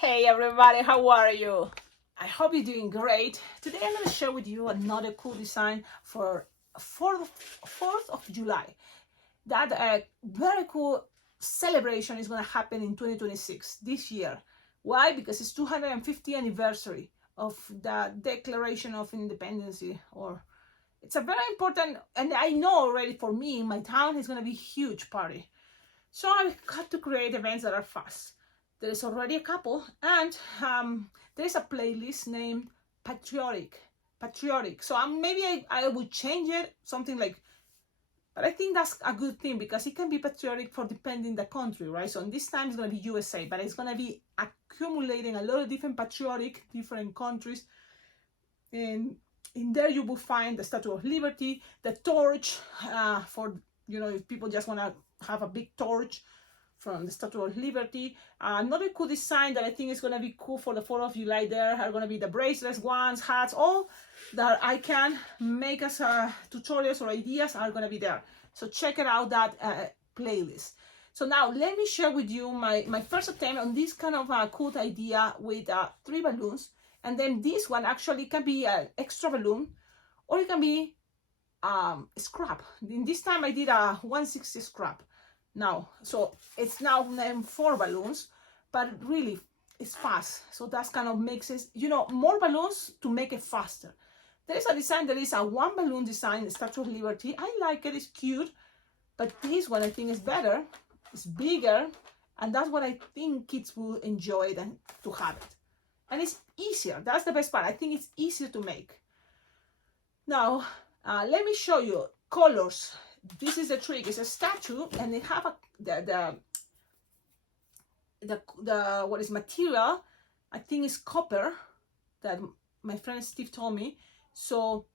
Hey everybody, how are you? I hope you're doing great. Today I'm going to share with you another cool design for 4th of July. That very cool celebration is going to happen in 2026, this year. Why? Because it's 250th anniversary of the Declaration of Independence, or it's a very important, and I know already for me, my town is going to be a huge party. So I've got to create events that are fast. There is already a couple, and there is a playlist named Patriotic. So maybe I would change it, something like, but I think that's a good thing because it can be patriotic for depending the country, right? So in this time it's going to be USA, but it's going to be accumulating a lot of different different countries. And in there you will find the Statue of Liberty, the torch for, if people just want to have a big torch from the Statue of Liberty. Another cool design that I think is going to be cool for the 4th of July there are going to be the bracelets, wands, hats, all that I can make as tutorials or ideas are going to be there. So check it out, that playlist. So now let me share with you my first attempt on this kind of cool idea with 3 balloons. And then this one actually can be an extra balloon, or it can be scrap. In this time I did a 160 scrap. Now, so it's now named 4 balloons, but really it's fast. So that's kind of makes it, more balloons to make it faster. There is a design, there is a 1 balloon design, the Statue of Liberty. I like it, it's cute, but this one I think is better, it's bigger, and that's what I think kids will enjoy than to have it. And it's easier, that's the best part. I think it's easier to make. Now, let me show you colors. This is the trick. It's a statue, and they have the what is material. I think it's copper that my friend Steve told me. So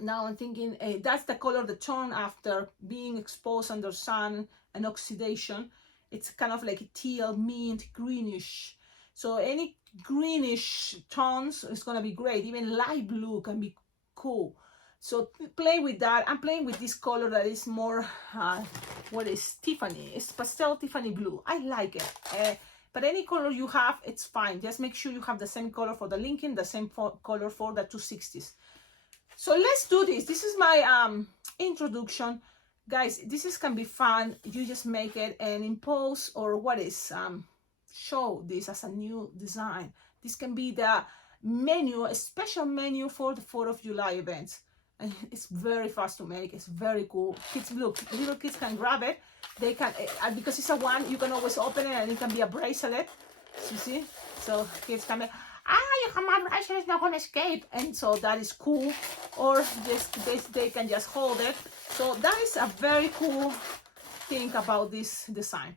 now I'm thinking that's the color that turned after being exposed under sun and oxidation. It's kind of like a teal, mint, greenish. So any greenish tones is gonna be great. Even light blue can be cool. So play with that. I'm playing with this color that is more, what is Tiffany? It's pastel Tiffany blue. I like it. But any color you have, it's fine. Just make sure you have the same color for the linking, the same color for the 260s. So let's do this. This is my introduction. Guys, can be fun. You just make it and impose, or show this as a new design. This can be the menu, a special menu for the 4th of July events. And it's very fast to make. It's very cool. Kids, look, little kids can grab it. They can, because it's a 1, you can always open it, and it can be a bracelet. You see? So kids can be, my bracelet is not gonna escape, and so that is cool. Or they can just hold it. So that is a very cool thing about this design.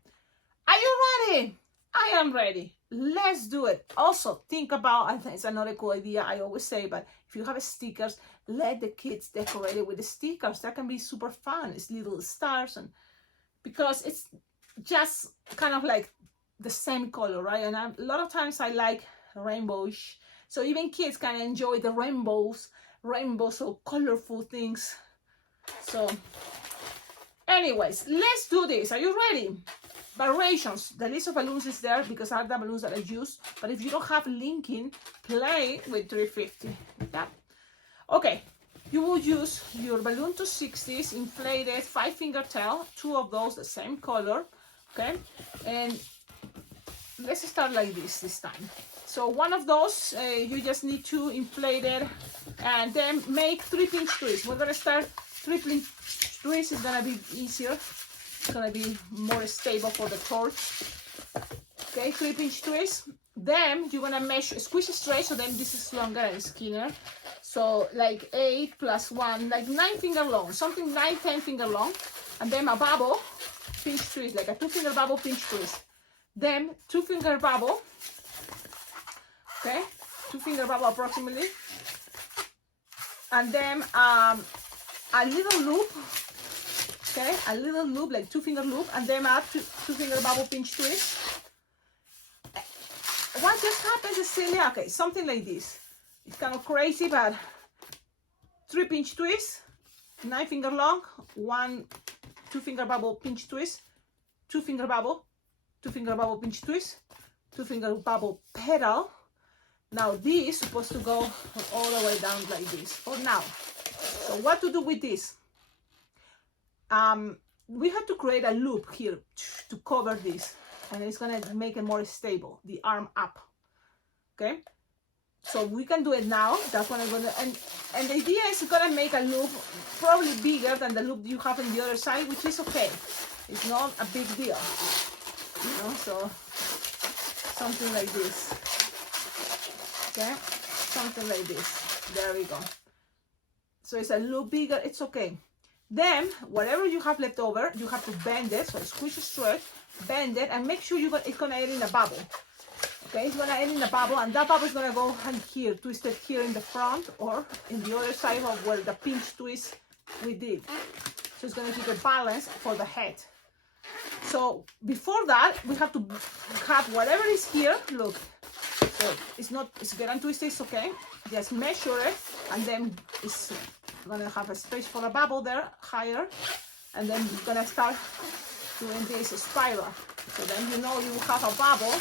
Are you ready? I am ready. Let's do it. Also, think about, I think it's another cool idea I always say, but if you have stickers, let the kids decorate it with the stickers. That can be super fun. It's little stars, and because it's just kind of like the same color, right? And a lot of times I like rainbowish, so even kids can enjoy the rainbows, so colorful things. So anyways, let's do this. Are you ready? Variations. The list of balloons is there because are the balloons that I use. But if you don't have linking, play with 350. Yeah. Okay. You will use your balloon 260s, inflated 5-finger tail, 2 of those the same color. Okay. And let's start like this time. So one of those, you just need to inflate it, and then make 3 pinch twists. We're gonna start 3 pinch twists. It's gonna be easier. It's gonna be more stable for the torch. Okay, 3 pinch twist. Then you're gonna measure, squeeze straight, so then this is longer and skinnier. So like 8 plus 1, like 9 finger long, something 9-10 finger long. And then a bubble pinch twist, like a 2-finger bubble pinch twist. Then 2-finger bubble. Okay, 2-finger bubble approximately. And then a little loop. Okay, a little loop, like 2-finger loop, and then add 2-finger bubble pinch twist. What just happened, Cecilia? Okay, something like this. It's kind of crazy, but 3 pinch twist, 9-finger long, 1 2-finger bubble pinch twist, 2-finger bubble pinch twist, 2-finger bubble pedal. Now this is supposed to go all the way down like this for now. So what to do with this? We have to create a loop here to cover this, and it's gonna make it more stable, the arm up. Okay, so we can do it now. That's what I'm gonna, and the idea is gonna make a loop probably bigger than the loop you have on the other side, which is okay. It's not a big deal, you know. So something like this. Okay, something like this. There we go. So it's a little bigger, it's okay. Then whatever you have left over, you have to bend it. So squish it straight, bend it, and make sure it's gonna end in a bubble. Okay, it's gonna end in a bubble, and that bubble is gonna go here, twisted here in the front or in the other side of where the pinch twist we did. So it's gonna keep it balanced for the head. So before that, we have to cut whatever is here. Look, so it's get and twisted, it's okay. Just measure it, and then it's gonna have a space for a bubble there higher, and then you're gonna start doing this spiral. So then you know you have a bubble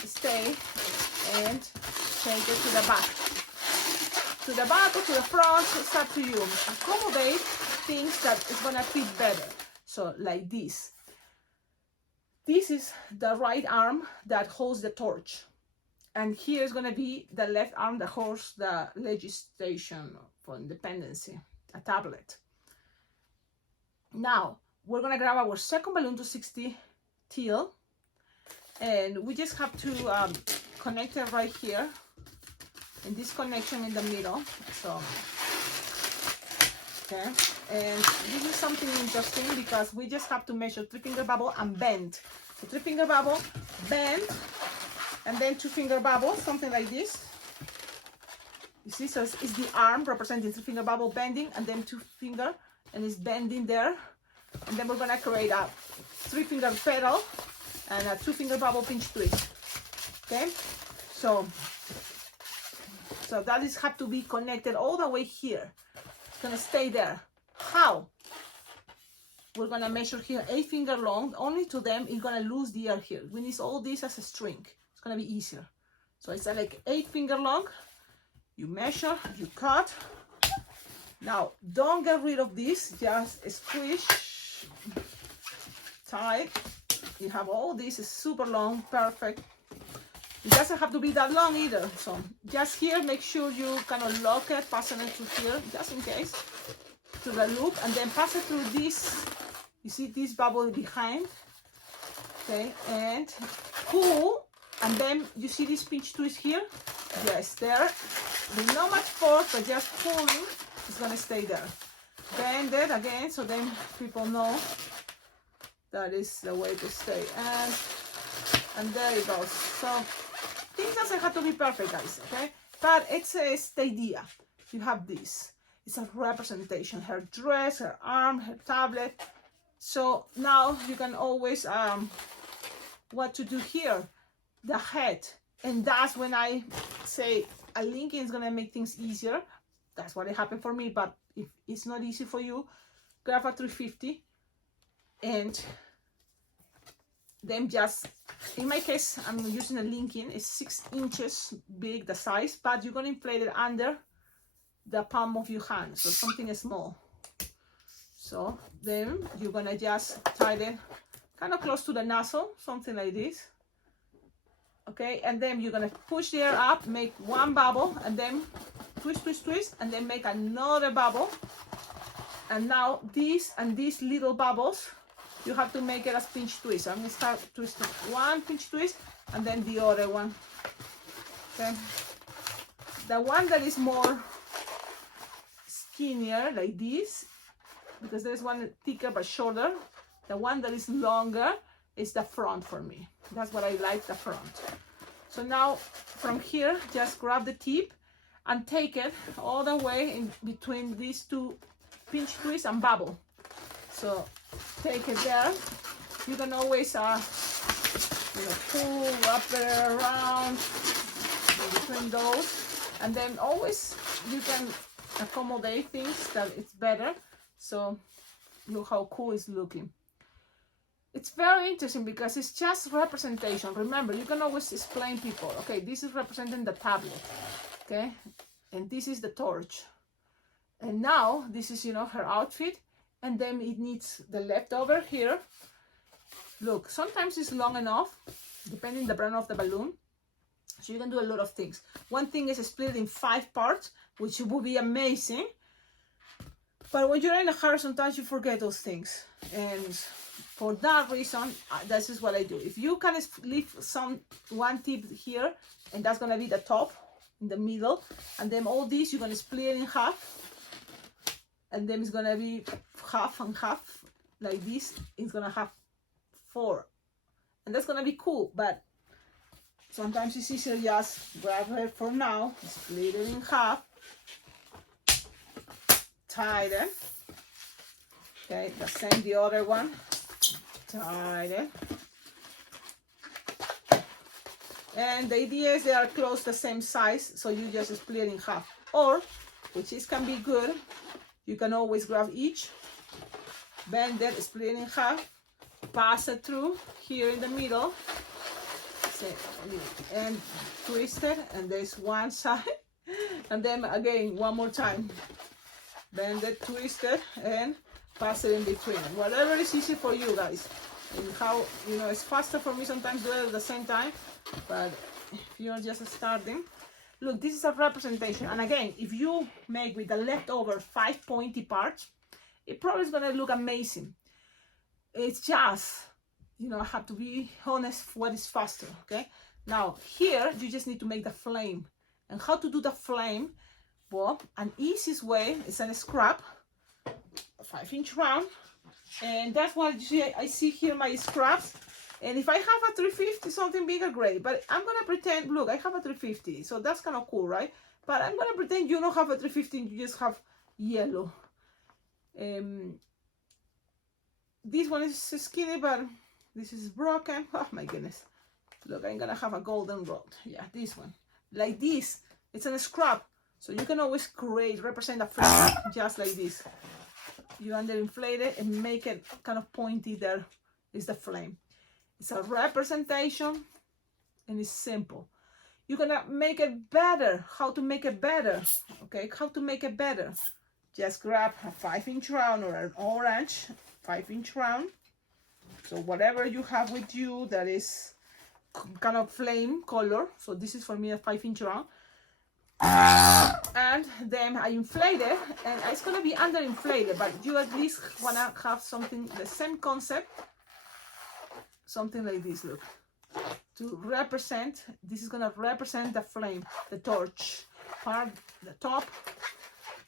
to stay and take it to the back. To the back or to the front, it's up to you. Accommodate things that is gonna fit better. So like this. This is the right arm that holds the torch. And here is going to be the left arm that holds the legislation for independency, a tablet. Now, we're going to grab our second balloon to 60 teal. And we just have to connect it right here. In this connection in the middle. So, okay. And this is something interesting because we just have to measure 3-finger bubble and bend. So 3-finger bubble, bend, and then 2-finger bubble, something like this. You see, so it's the arm representing 3-finger bubble bending, and then 2-finger, and it's bending there. And then we're gonna create a 3-finger pedal and a 2-finger bubble pinch twist. Okay, so that is have to be connected all the way here. It's gonna stay there. How? We're gonna measure here 8-finger long. Only to them, it's gonna lose the air here. We need all this as a string. It's gonna be easier. So it's like 8-finger long. You measure, you cut. Now, don't get rid of this. Just squish tight. You have all this is super long, perfect. It doesn't have to be that long either. So just here, make sure you kind of lock it, passing it through here, just in case, to the loop, and then pass it through this. You see this bubble behind, okay, and pull, and then you see this pinch twist here. Yes, there. With not much force, but just pulling, it's gonna stay there. Bend it again, so then people know that is the way to stay. And there it goes. So things doesn't have to be perfect, guys, okay? But it's the idea. You have this. It's a representation. Her dress, her arm, her tablet. So now you can always what to do here, the head. And that's when I say a linking is gonna make things easier. That's what it happened for me. But if it's not easy for you, grab a 350 and then just, in my case, I'm using a linking. It's 6 inches big, the size, but you're gonna inflate it under the palm of your hand, so something small. So then you're gonna just tie it kind of close to the nozzle, something like this. Okay, and then you're gonna push the air up, make one bubble, and then twist, twist, twist, and then make another bubble. And now these and these little bubbles, you have to make it as pinch twist. I'm gonna start twisting one pinch twist and then the other one. Okay, the one that is more skinnier, like this, because there's one thicker but shorter. The one that is longer is the front for me. That's what I like, the front. So now from here, just grab the tip and take it all the way in between these two pinch twist and bubble. So take it there. You can always pull up it around in between those, and then always you can accommodate things that it's better. So look how cool it's looking. It's very interesting because it's just representation. Remember, you can always explain people. Okay, this is representing the tablet. Okay, and this is the torch. And now this is, you know, her outfit. And then it needs the leftover here. Look, sometimes it's long enough, depending the brand of the balloon. So you can do a lot of things. One thing is split in 5 parts, which would be amazing. But when you're in a hurry, sometimes you forget those things. And for that reason, this is what I do. If you can leave one tip here, and that's gonna be the top, in the middle, and then all these you're gonna split in half, and then it's gonna be half and half, like this. It's gonna have 4, and that's gonna be cool. But sometimes it's easier just grab it for now, split it in half, tighten. Okay, the same the other one, tighten. And the idea is they are close the same size, so you just split in half. Or, which is can be good, you can always grab each, bend it, split it in half, pass it through here in the middle, and twist it, and there's one side, and then again one more time, bend it, twist it, and pass it in between. Whatever is easy for you guys, and how, you know, it's faster for me sometimes do it at the same time, but if you're just starting, look, this is a representation. And again, if you make with the leftover 5 pointy parts, it probably is gonna look amazing. It's just, you know, I have to be honest, what is faster, okay? Now, here, you just need to make the flame. And how to do the flame? Well, an easiest way is a scrap, a 5-inch round. And that's what I see here, my scraps. And if I have a 350, something bigger, great. But I'm gonna pretend, look, I have a 350, so that's kind of cool, right? But I'm gonna pretend you don't have a 350, you just have yellow. This one is skinny, but this is broken. Oh my goodness. Look, I'm gonna have a golden rod. Yeah, this one. Like this. It's a scrap. So you can always represent a flame just like this. You underinflate it and make it kind of pointy. There is the flame. It's a representation and it's simple. You're gonna make it better. How to make it better? Okay, how to make it better? Just grab a 5-inch round or an orange 5-inch round. So whatever you have with you that is kind of flame color. So this is for me a 5-inch round. And then I inflate it, and it's gonna be underinflated, but you at least wanna have something, the same concept, something like this, look, to represent, this is gonna represent the flame, the torch part, the top.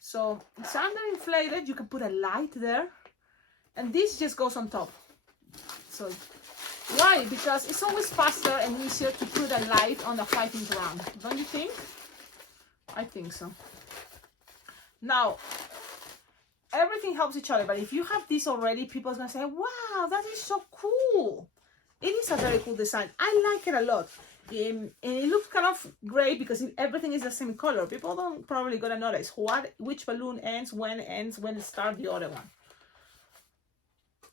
So it's underinflated, you can put a light there, and this just goes on top. So why? Because it's always faster and easier to put a light on a 5-inch round, don't you think? I think so. Now, everything helps each other, but if you have this already, people are gonna say, wow, that is so cool. It is a very cool design. I like it a lot. And it looks kind of great because everything is the same color. People don't probably gonna notice which balloon ends when it starts the other one.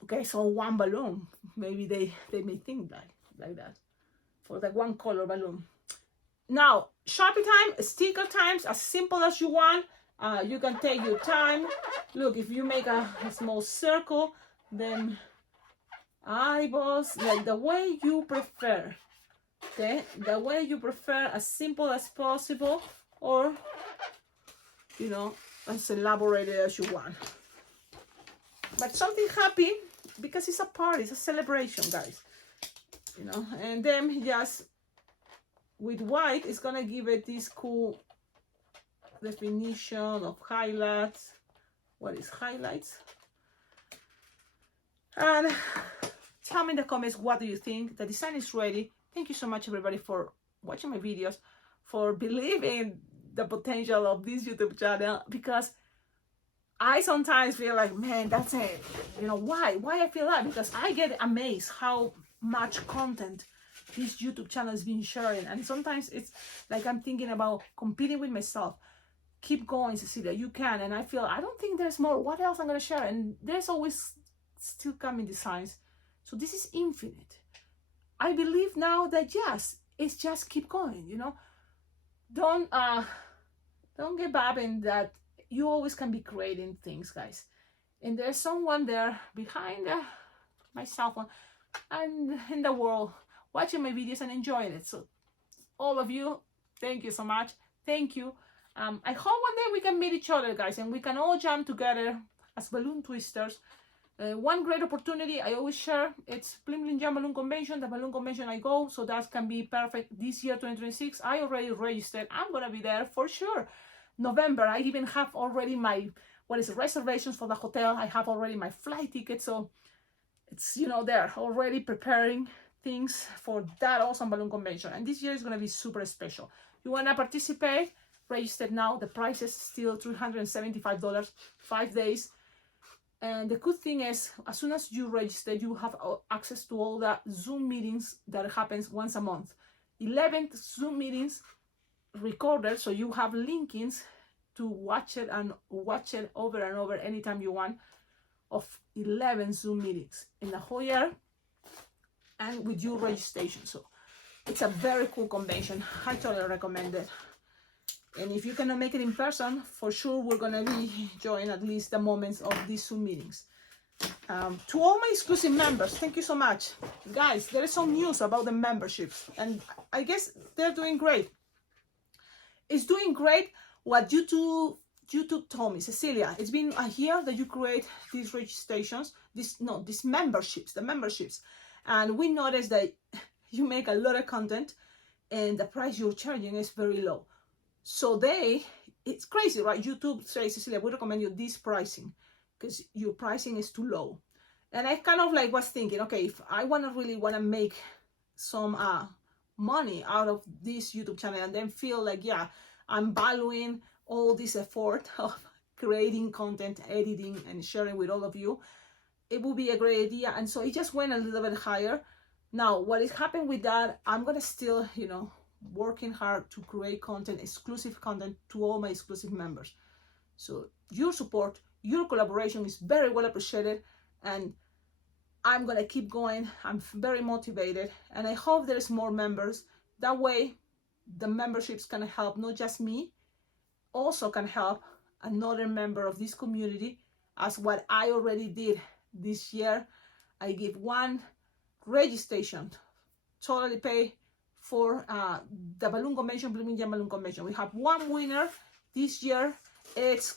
Okay, so one balloon, maybe they may think like that for the one color balloon. Now, Sharpie time, sticker times, as simple as you want. You can take your time. Look, if you make a small circle, then eyeballs, like the way you prefer. Okay, the way you prefer, as simple as possible, or, you know, as elaborated as you want. But something happy, because it's a party, it's a celebration, guys. You know, and then just with white, it's gonna give it this cool definition of highlights. What is highlights? And tell me in the comments, what do you think? The design is ready. Thank you so much, everybody, for watching my videos, for believing the potential of this YouTube channel, because I sometimes feel like, man, that's it. You know, why I feel that? Because I get amazed how much content this YouTube channel has been sharing, and sometimes it's like I'm thinking about competing with myself. Keep going, Cecilia, you can. And I feel, I don't think there's more. What else I'm gonna share? And there's always still coming designs. So this is infinite. I believe now that yes, it's just keep going, you know. Don't give up in that. You always can be creating things, guys. And there's someone there behind my cell phone and in the world watching my videos and enjoying it. So all of you, thank you so much. Thank you. I hope one day we can meet each other, guys, and we can all jam together as balloon twisters. One great opportunity I always share, it's Bling Bling Jam Balloon Convention, the balloon convention I go, so that can be perfect this year, 2026. I already registered. I'm gonna be there for sure. November, I even have already my reservations for the hotel. I have already my flight ticket, so it's, you know, they're already preparing things for that awesome balloon convention. And this year is gonna be super special. You wanna participate? Register now. The price is still $375, 5 days. And the good thing is, as soon as you register, you have access to all the Zoom meetings that happens once a month. 11 Zoom meetings recorded, so you have linkings to watch it and watch it over and over anytime you want, of 11 Zoom meetings in the whole year and with your registration. So it's a very cool convention. I totally recommend it. And if you cannot make it in person, for sure we're gonna be enjoying at least the moments of these Zoom meetings. To all my exclusive members, thank you so much. Guys, there is some news about the memberships, and I guess they're doing great. It's doing great what YouTube told me. Cecilia, it's been a year that you create these registrations, these memberships, the memberships. And we noticed that you make a lot of content and the price you're charging is very low. So it's crazy, right? YouTube says, Cecilia, we recommend you this pricing because your pricing is too low. And I kind of like was thinking, okay, if I really want to make some money out of this YouTube channel and then feel like, yeah, I'm valuing all this effort of creating content, editing, and sharing with all of you, it would be a great idea. And so it just went a little bit higher. Now, what is happening with that, I'm going to still, you know, working hard to create content, exclusive content to all my exclusive members. So your support, your collaboration is very well appreciated, and I'm gonna keep going. I'm very motivated, and I hope there's more members. That way the memberships can help not just me, also can help another member of this community, as what I already did this year. I give one registration, totally pay for the balloon convention, Blooming Jam Balloon Convention. We have one winner this year. It's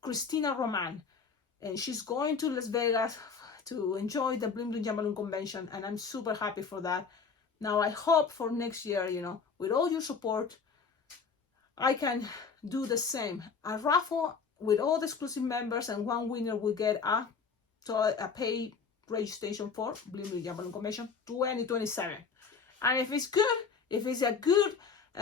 Christina Roman, and she's going to Las Vegas to enjoy the Bling Bling Jam Balloon Convention, and I'm super happy for that. Now I hope for next year, you know, with all your support, I can do the same. A raffle with all the exclusive members, and one winner will get a paid registration for Bling Bling Jam Balloon Convention 2027. And if it's good, if it's a good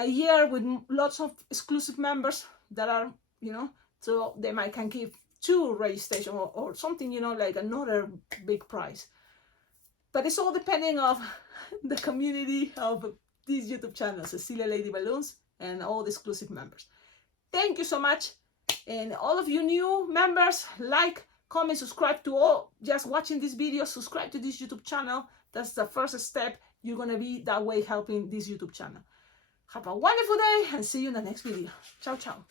year with lots of exclusive members that are, you know, so they can give 2 registration or something, you know, like another big prize. But it's all depending of the community of this YouTube channel, Cecilia Lady Balloons, and all the exclusive members. Thank you so much. And all of you new members, like, comment, subscribe to all, just watching this video, subscribe to this YouTube channel. That's the first step. You're going to be that way helping this YouTube channel. Have a wonderful day and see you in the next video. Ciao, ciao.